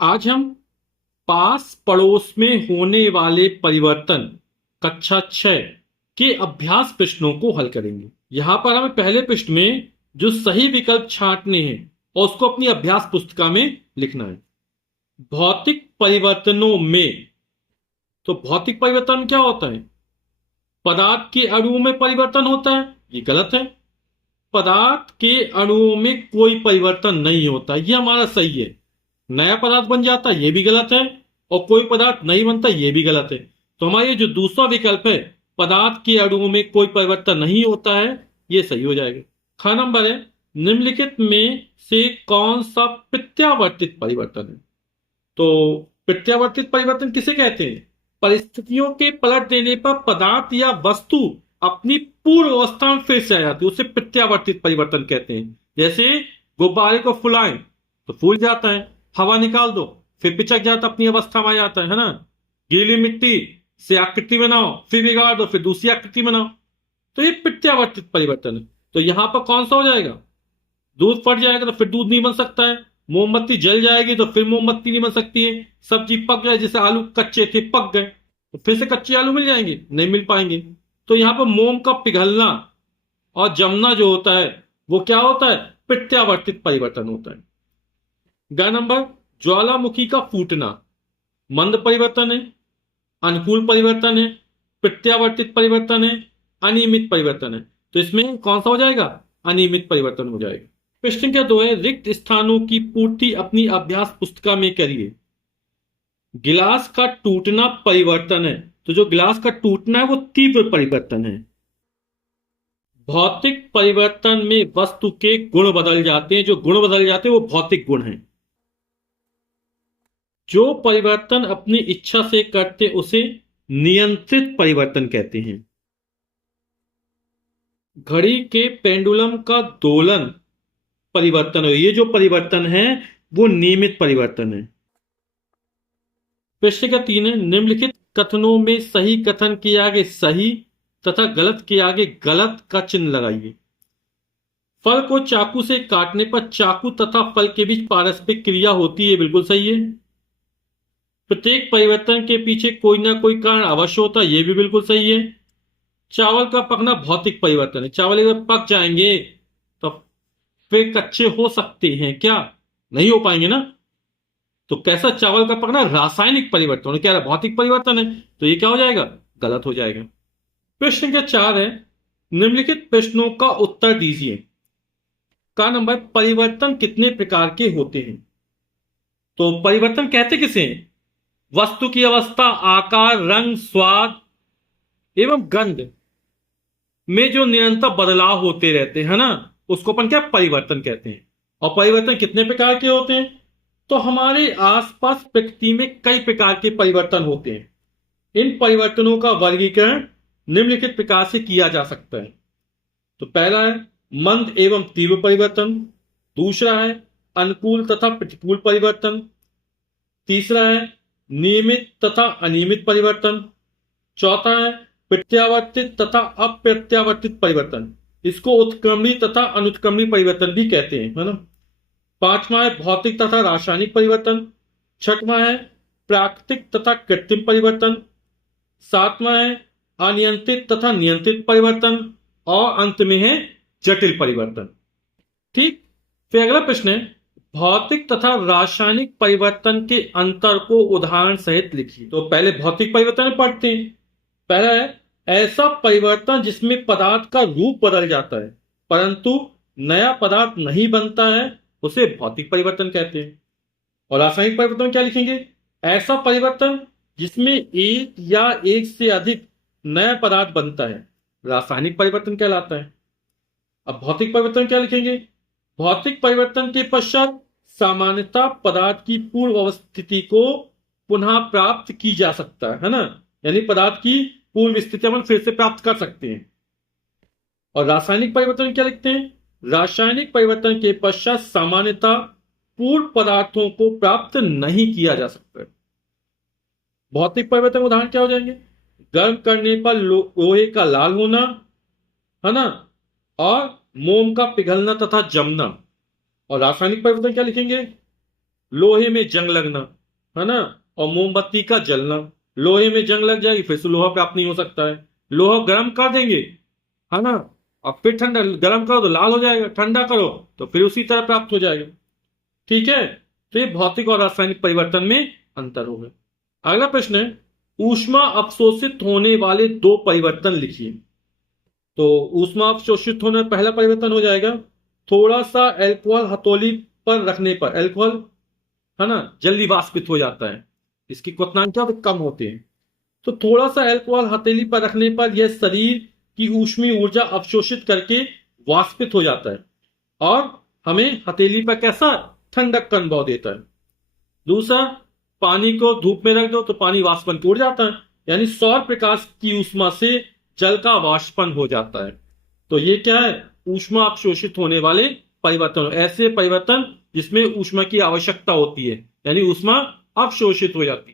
आज हम पास पड़ोस में होने वाले परिवर्तन कक्षा 6 के अभ्यास प्रश्नों को हल करेंगे। यहां पर हमें पहले पृष्ठ में जो सही विकल्प छांटने हैं और उसको अपनी अभ्यास पुस्तिका में लिखना है। भौतिक परिवर्तनों में, तो भौतिक परिवर्तन क्या होता है? पदार्थ के अणुओं में परिवर्तन होता है, ये गलत है। पदार्थ के अणुओं में कोई परिवर्तन नहीं होता, ये हमारा सही है। नया पदार्थ बन जाता है, ये भी गलत है। और कोई पदार्थ नहीं बनता, ये भी गलत है। तो हमारा ये जो दूसरा विकल्प है, पदार्थ के अणुओं में कोई परिवर्तन नहीं होता है, ये सही हो जाएगा। ख नंबर है, निम्नलिखित में से कौन सा प्रत्यावर्तित परिवर्तन है? तो प्रत्यावर्तित परिवर्तन किसे कहते हैं? परिस्थितियों के पलट देने पर पदार्थ या वस्तु अपनी पूर्व अवस्था में फिर से आ जाती है, उसे प्रत्यावर्तित परिवर्तन कहते हैं। जैसे गुब्बारे को फुलाएं तो फूल जाता है, हवा निकाल दो फिर पिचक जाता, अपनी अवस्था में आ जाता है ना। गीली मिट्टी से आकृति बनाओ, फिर बिगाड़ दो, फिर दूसरी आकृति बनाओ, तो ये प्रत्यावर्तित परिवर्तन है। तो यहां पर कौन सा हो जाएगा? दूध फट जाएगा तो फिर दूध नहीं बन सकता है। मोमबत्ती जल जाएगी तो फिर मोमबत्ती नहीं बन सकती है। सब्जी पक जाए, जैसे आलू कच्चे थे पक गए तो फिर से कच्चे आलू मिल जाएंगे? नहीं मिल पाएंगे। तो यहां पर मोम का पिघलना और जमना जो होता है वो क्या होता है? प्रत्यावर्तित परिवर्तन होता है। ग नंबर, ज्वालामुखी का फूटना मंद परिवर्तन है, अनुकूल परिवर्तन है, प्रत्यावर्तित परिवर्तन है, अनियमित परिवर्तन है। तो इसमें कौन सा हो जाएगा? अनियमित परिवर्तन हो जाएगा। प्रश्न संख्या 2 है, रिक्त स्थानों की पूर्ति अपनी अभ्यास पुस्तिका में करिए। गिलास का टूटना परिवर्तन है, तो जो गिलास का टूटना है वो तीव्र परिवर्तन है। भौतिक परिवर्तन में वस्तु के गुण बदल जाते हैं, जो गुण बदल जाते हैं वो भौतिक गुण हैं। जो परिवर्तन अपनी इच्छा से करते उसे नियंत्रित परिवर्तन कहते हैं। घड़ी के पेंडुलम का दोलन परिवर्तन है, ये जो परिवर्तन है वो नियमित परिवर्तन है। प्रश्न का 3 है, निम्नलिखित कथनों में सही कथन के आगे सही तथा गलत के आगे गलत का चिन्ह लगाइए। फल को चाकू से काटने पर चाकू तथा फल के बीच पारस्परिक क्रिया होती है, बिल्कुल सही है। प्रत्येक परिवर्तन के पीछे कोई ना कोई कारण अवश्य होता है, यह भी बिल्कुल सही है। चावल का पकना भौतिक परिवर्तन है, चावल अगर पक जाएंगे तो फिर कच्चे हो सकते हैं क्या? नहीं हो पाएंगे ना। तो कैसा चावल का पकना? रासायनिक परिवर्तन है, क्या भौतिक परिवर्तन है, तो ये क्या हो जाएगा? गलत हो जाएगा। प्रश्न संख्या 4 है, निम्नलिखित प्रश्नों का उत्तर दीजिए। का नंबर, परिवर्तन कितने प्रकार के होते हैं? तो परिवर्तन कहते किसे हैं? वस्तु की अवस्था, आकार, रंग, स्वाद एवं गंध में जो निरंतर बदलाव होते रहते हैं ना, उसको अपन क्या परिवर्तन कहते हैं। और परिवर्तन कितने प्रकार के होते हैं? तो हमारे आसपास प्रकृति में कई प्रकार के परिवर्तन होते हैं। इन परिवर्तनों का वर्गीकरण निम्नलिखित प्रकार से किया जा सकता है। तो पहला है मंद एवं तीव्र परिवर्तन, दूसरा है अनुकूल तथा प्रतिकूल परिवर्तन, तीसरा है नियमित तथा अनियमित परिवर्तन, चौथा है प्रत्यावर्तित तथा अप्रत्यावर्तित परिवर्तन, इसको उत्क्रमणी तथा अनुत्क्रमणी परिवर्तन भी कहते हैं, है ना। पांचवा है भौतिक तथा रासायनिक परिवर्तन, छठवां है प्राकृतिक तथा कृत्रिम परिवर्तन, सातवां है अनियंत्रित तथा नियंत्रित परिवर्तन, और अंत में है जटिल परिवर्तन। ठीक। फिर अगला प्रश्न है, भौतिक तथा रासायनिक परिवर्तन के अंतर को उदाहरण सहित लिखिए। तो पहले भौतिक परिवर्तन पढ़ते हैं। पहला है ऐसा परिवर्तन जिसमें पदार्थ का रूप बदल जाता है परंतु नया पदार्थ नहीं बनता है, उसे भौतिक परिवर्तन कहते हैं। और रासायनिक परिवर्तन क्या लिखेंगे? ऐसा परिवर्तन जिसमें एक या एक से अधिक नया पदार्थ बनता है, रासायनिक परिवर्तन कहलाता है। अब भौतिक परिवर्तन क्या लिखेंगे? भौतिक परिवर्तन के पश्चात सामान्यतः पदार्थ की पूर्व अवस्थिति को पुनः प्राप्त की जा सकता है ना, यानी पदार्थ की पूर्व स्थिति हम फिर से प्राप्त कर सकते हैं। और रासायनिक परिवर्तन क्या लिखते हैं? रासायनिक परिवर्तन के पश्चात सामान्यतः पूर्व पदार्थों को प्राप्त नहीं किया जा सकता। भौतिक परिवर्तन उदाहरण क्या हो जाएंगे? गर्म करने पर लोहे का लाल होना, है ना, और मोम का पिघलना तथा जमना। और रासायनिक परिवर्तन क्या लिखेंगे? लोहे में जंग लगना, है ना, और मोमबत्ती का जलना। लोहे में जंग लग जाएगी, फिर से लोहा प्राप्त नहीं हो सकता है। लोहा गर्म कर देंगे, है ना, और फिर ठंडा, गर्म करो तो लाल हो जाएगा, ठंडा करो तो फिर उसी तरह प्राप्त हो जाएगा। ठीक है, तो ये भौतिक और रासायनिक परिवर्तन में अंतर हो गया। अगला प्रश्न है, ऊष्मा अवशोषित होने वाले दो परिवर्तन लिखिए। तो ऊष्मा अवशोषित होने में पहला परिवर्तन हो जाएगा, थोड़ा सा अल्कोहल हथौली पर रखने पर अल्कोहल, है ना, जल्दी वाष्पित हो जाता है, इसकी क्वथनांक कम होते हैं। तो थोड़ा सा अल्कोहल हथेली पर रखने पर यह शरीर की ऊष्मीय ऊर्जा अवशोषित करके वाष्पित हो जाता है और हमें हथेली पर कैसा ठंडक का अनुभव देता है। दूसरा, पानी को धूप में रख दो तो पानी वाष्पन की उड़ जाता है, यानी सौर प्रकाश की ऊष्मा से जल का वाष्पन हो जाता है। तो ये क्या है, ऊष्मा अवशोषित होने वाले परिवर्तन, ऐसे परिवर्तन जिसमें ऊष्मा की आवश्यकता होती है, यानी ऊष्मा अवशोषित हो जाती है।